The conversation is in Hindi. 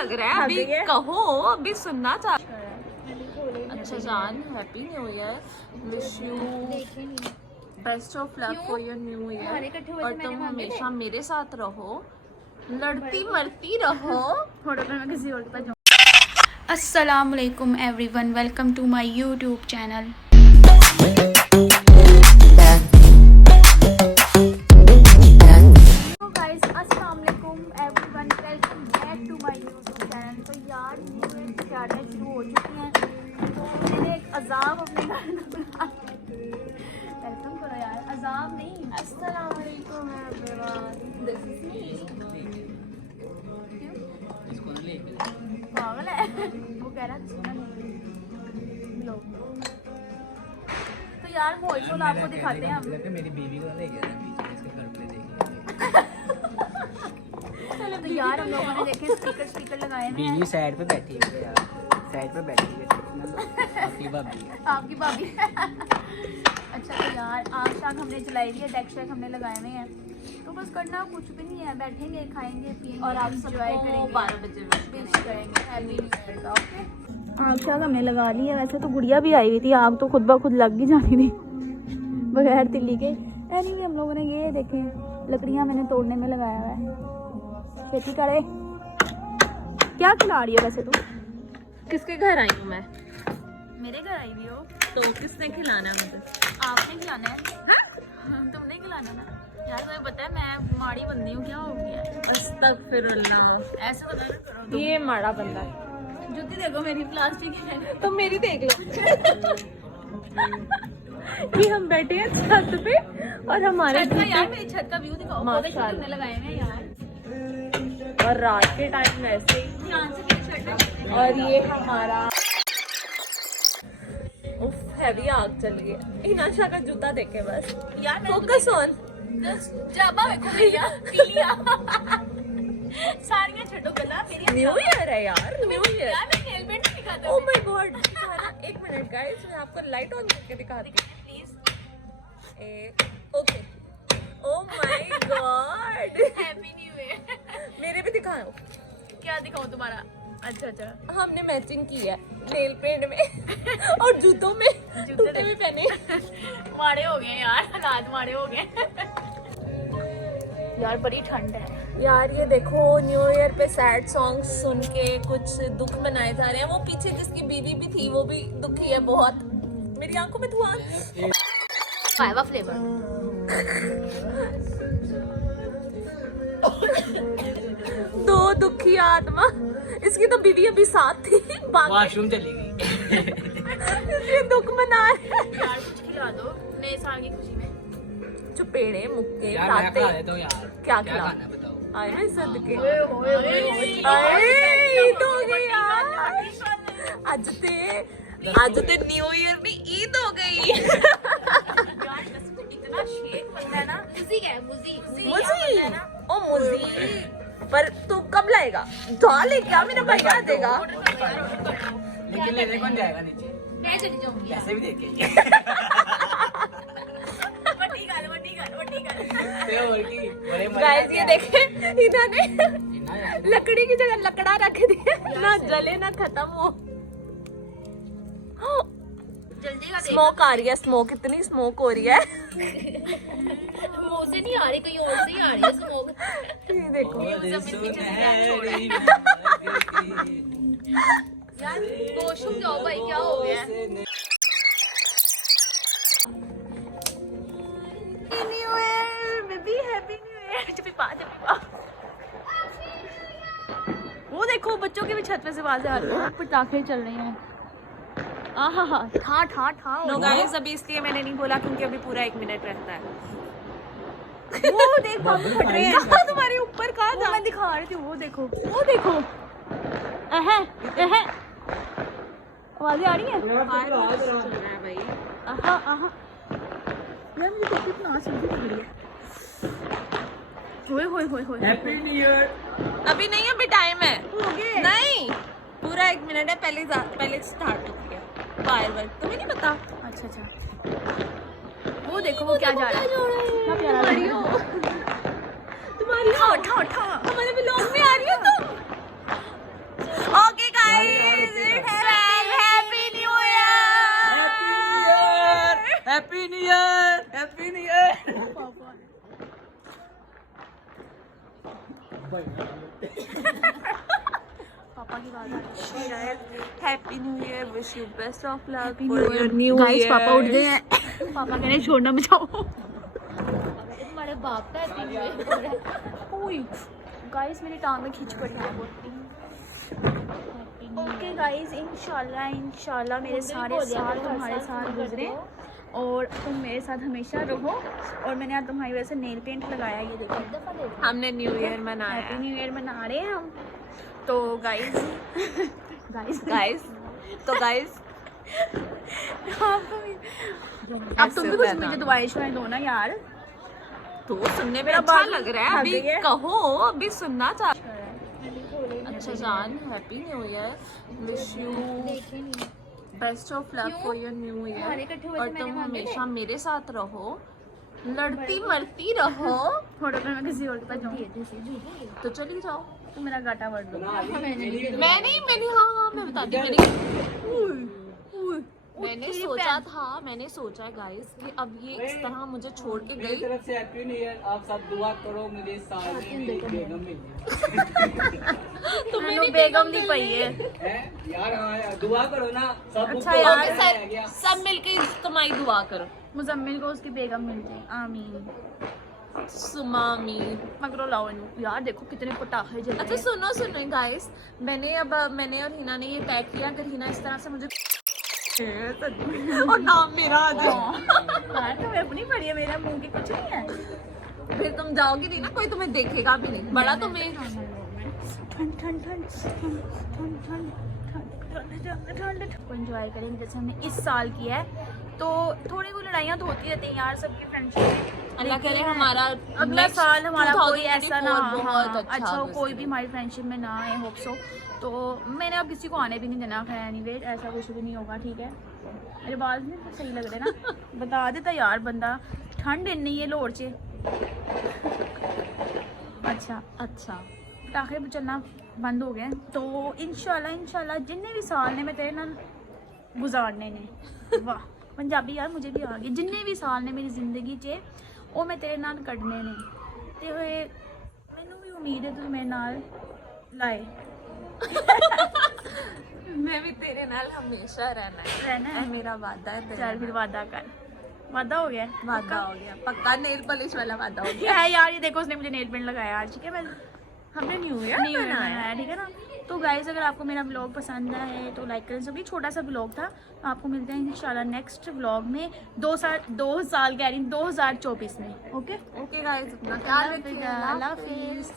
लग रहा है अभी कहो, अभी सुनना चाह। अच्छा जान, happy new year, wish you best of luck for your new year और तुम हमेशा मेरे साथ रहो, लड़ती मरती रहो। अस्सलाम वालेकुम everyone, welcome to my YouTube channel. तो यार न्यू ईयर शुरू हो चुकी हैं, तो मैंने एक अजाब अपने घर में बुला। वेलकम करो यार, अजाब नहीं, अस्सलाम वालेकुम एवरीवन, दिस इज मी। पागल है वो, कह रहा लो। तो यार वॉइस ओवर आपको दिखाते हैं हम। मेरी बीवी को ले गया था इसके घर पे देखिए। तो यार हम लोगों ने देखे स्पीकर लगाए हैं। बीवी साइड पे बैठी है यार, साइड पे बैठी है आपकी भाभी। आपकी भाभी। अच्छा तो यार आग शाग हमने जलाई हुई है, डेक शेक हमने लगाए हुए हैं, तो बस करना कुछ भी नहीं है, बैठेंगे खाएंगे पिएंगे और आप एंजॉय करेंगे, 12 बजे विश करेंगे हैप्पी न्यू ईयर का। ओके, आग शाग हमने लगा ली है। वैसे तो गुड़िया भी आई हुई थी, आग तो खुद ब खुद लग ही जाती थी बगैर तिल्ली के। एनीवे हम लोगों ने ये देखे लकड़ियाँ मैंने तोड़ने में लगाया हुआ है। खेती करे क्या खिला रही है वैसे तू? किसके घर आई हूँ मैं? मेरे घर आई हुई हो तो किसने खिलाना है मुझे? आपने खिलाना है। तुमने खिलाना ना यार, तुम्हें पता है मैं माड़ी बंदी हूँ, क्या हो गया? अस्तगफिरुल्लाह, ऐसे बता ना करो। ये माड़ा बंदा है। जूती देखो मेरी प्लास्टिक है। तो मेरी देख लो। कि हम बैठे हैं छत पे और हमारे छत का यार, मेरी छत का व्यू दिखाओ, पौधे माशाल्लाह हमने लगाए हुए हैं यार, और रात के टाइम वैसे ही। ध्यान से मेरी छत। और ये हमारा उफ हैवी आग चल गई है। हिनाशा का जूता देखे बस यार फोकस ऑन जाबा देखो भैया, पीलिया सारियां छटो गला मेरी। न्यू ईयर है यार, न्यू ईयर। यार मैं हेलमेट नहीं दिखाता। ओह माय गॉड, एक मिनट गाइस, मैं आपको लाइट ऑन करके दिखाती हूँ please. Okay, oh my God, happy new year. मेरे भी दिखाओ। क्या दिखाऊं तुम्हारा? अच्छा अच्छा, हमने मैचिंग की है नेल पेंट में और जूतों में, जूते भी पहने। माड़े हो गए यार, हालात माड़े हो गए यार, बड़ी ठंड है यार। ये देखो न्यू ईयर पे सैड सॉन्ग सुन के कुछ दुख मनाए जा रहे हैं। वो पीछे जिसकी बीवी भी थी वो भी दुखी है बहुत। मेरी आंखों में धुआं। फाइवा फ्लेवर। दो दुखी आत्मा। इसकी तो बीवी अभी साथ थी, वॉशरूम चली गई। ये दुख मना रहे हैं। यार कुछ खिला दो नए साल की खुशी में। चुपेड़े मुक्के यार मैं खाते खा लेता हूं यार। क्या खाना बताओ? आए मैं सदके आज ते न्यू ईयर नी ईद हो गई। यार इतना शेक बनता है ना। मुझी है, मुझी मुझी ओ मुझी, पर तू कब लाएगा? धो ले क्या, मेरा भैया देगा। लेकिन लेने कौन जाएगा नीचे? मैं चली जाऊंगी ऐसे भी देखेंगे। ते और की बड़े मजे। गाइस ये देखे इन्होंने लकड़ी की जगह लकड़ा रख दिया, ना जले ना खत्म हो। जल्दी का स्मोक आ रही है, स्मोक इतनी स्मोक हो रही है। मुंह से नहीं आ रही, कहीं और से ही आ रही है स्मोक। ये देखो यार वॉशरूम जाओ भाई, क्या हो गया? New year baby, happy new year. चुप्पी पा वो देखो बच्चों की भी छत पे से आवाजें आ रही हैं, पटाखे चल रहे हैं। आहा ठा ठा ठा। नो गाइस, अभी इसलिए मैंने नहीं बोला क्योंकि अभी पूरा 1 मिनट रहता है। वो देख बम फट रहे हैं तुम्हारे ऊपर। कहाँ जा? मैं दिखा रही थी, वो देखो वो देखो। आवाजें आ रही हैं भाई। आहा आहा यार, मुझे तो कितना आंसू लग रही है। होए होए होए होए, हैप्पी न्यू ईयर। अभी नहीं, अभी टाइम है। हो गए नहीं, पूरा 1 मिनट है। पहले स्टार्ट हो गया फायरवर्क, तुम्हें नहीं पता? अच्छा अच्छा, वो देखो वो क्या जा रहा है। क्या प्यारा लग रहा है। तुम्हारी उठा उठा हमारे व्लॉग में आ रही हो तुम। Happy new year, wish you best of luck for your new guys year. पापा उठ गए हैं। पापा कह रहे हैं छोड़ना बचाओ। तुम्हारे बाप का हैप्पी न्यू ईयर। गाइस मेरी टांग में खींच पड़ी है। ओके गाइस, इंशाल्लाह मेरे सारे साल तुम्हारे साथ गुजरे और तुम मेरे साथ हमेशा रहो। और मैंने आज तुम्हारी वजह से नेल पेंट लगाया, ये देखो। हमने न्यू ईयर मनाया। हैप्पी न्यू ईयर मना रहे हैं हम। तो गाइस तो गाइस अब तुम भी कुछ मुझे दुआएं शुआएं दो ना यार। तो सुनने में मेरा अच्छा बाल लग रहा है, थक अभी गई है। कहो, अभी सुनना चाह। अच्छा जान, happy new year, wish you best of luck for your new year. और तुम हमेशा मेरे साथ रहो, लड़ती मरती रहो। थोड़ा पर मैं किसी और के पास जाऊँ तो चली जाओ। तो मेरा गाटा वर्ड दो। मैंने हाँ मैं बताती हूँ, मैंने सोचा है गाइस कि अब ये इस तरह मुझे छोड़ के मेरी गई। तरफ से हैप्पी न्यू ईयर। आप सब दुआ करो मुझे साल में मेरी बेगम मिल जाए। तो मेरी बेगम नहीं पई है। हैं? यार हाँ यार, दुआ करो ना सब। अच्छा यार, ओके सर, सब मिलके तुम्हारी दुआ करो। मुजम्मिल को उसकी बेगम मिल जाए, आमीन। सुमामी। मगरो लाओ इनको। यार देखो कितने पटाखे जल अच्छा सुनो गाइस, मैंने और हिना ने ये तय किया, अगर हिना इस तरह से मुझे और नाम मेरा आ जाए यार तुम्हें अपनी पड़ी है, मेरा मुंह की कुछ नहीं है। फिर तुम जाओगी नहीं ना, कोई तुम्हें देखेगा भी नहीं। बड़ा तुम्हें ठंड ठंड ठंड ठंड ठंड ठंड को एंजॉय करेंगे जैसे हमने इस साल किया है। तो थोड़ी कोई लड़ाइयाँ तो होती रहती हैं यार सबकी फ्रेंडशिप। अल्लाह करे हमारा अगला साल हमारा कोई ऐसा ना बहुत अच्छा हो, कोई भी हमारी फ्रेंडशिप में ना आए, होप सो। तो मैंने अब किसी को आने भी नहीं देना है, एनीवे ऐसा कुछ भी नहीं होगा, ठीक है। मेरे बाल नहीं तो सही लग रहे ना। बता देता यार बंदा, ठंड इन्नी है लोड़ च। अच्छा पटाखे पर चलना बंद हो गए। तो इंशाल्लाह जिन्ने भी साल ने मैं तेरे नाल गुजारने ने, वाह पंजाबी यार मुझे भी आ गई, जिन्ने भी साल ने मेरी जिंदगी च वो मैं तेरे नाल कटने ने ते होए मैनू भी उम्मीद है तू मेरे नाल लाए। मैं भी तेरे नाल हमेशा रहना है, मेरा वादा है। चल फिर वादा कर। वादा हो गया? वादा हो गया पक्का, नेल पॉलिश वाला वादा हो गया है यार। ये देखो उसने मुझे नेल पेंट लगाया आज, ठीक है। मैं हमने न्यू ईयर मनाया है, ठीक है ना। तो गाइस अगर आपको मेरा ब्लॉग पसंद है तो लाइक करें। सभी छोटा सा ब्लॉग था। आपको मिलते हैं इंशाल्लाह नेक्स्ट ब्लॉग में 2 साल कह रही 2024 में। ओके गाइस, अपना ख्याल रखिएगा। अल्लाह हाफिज़।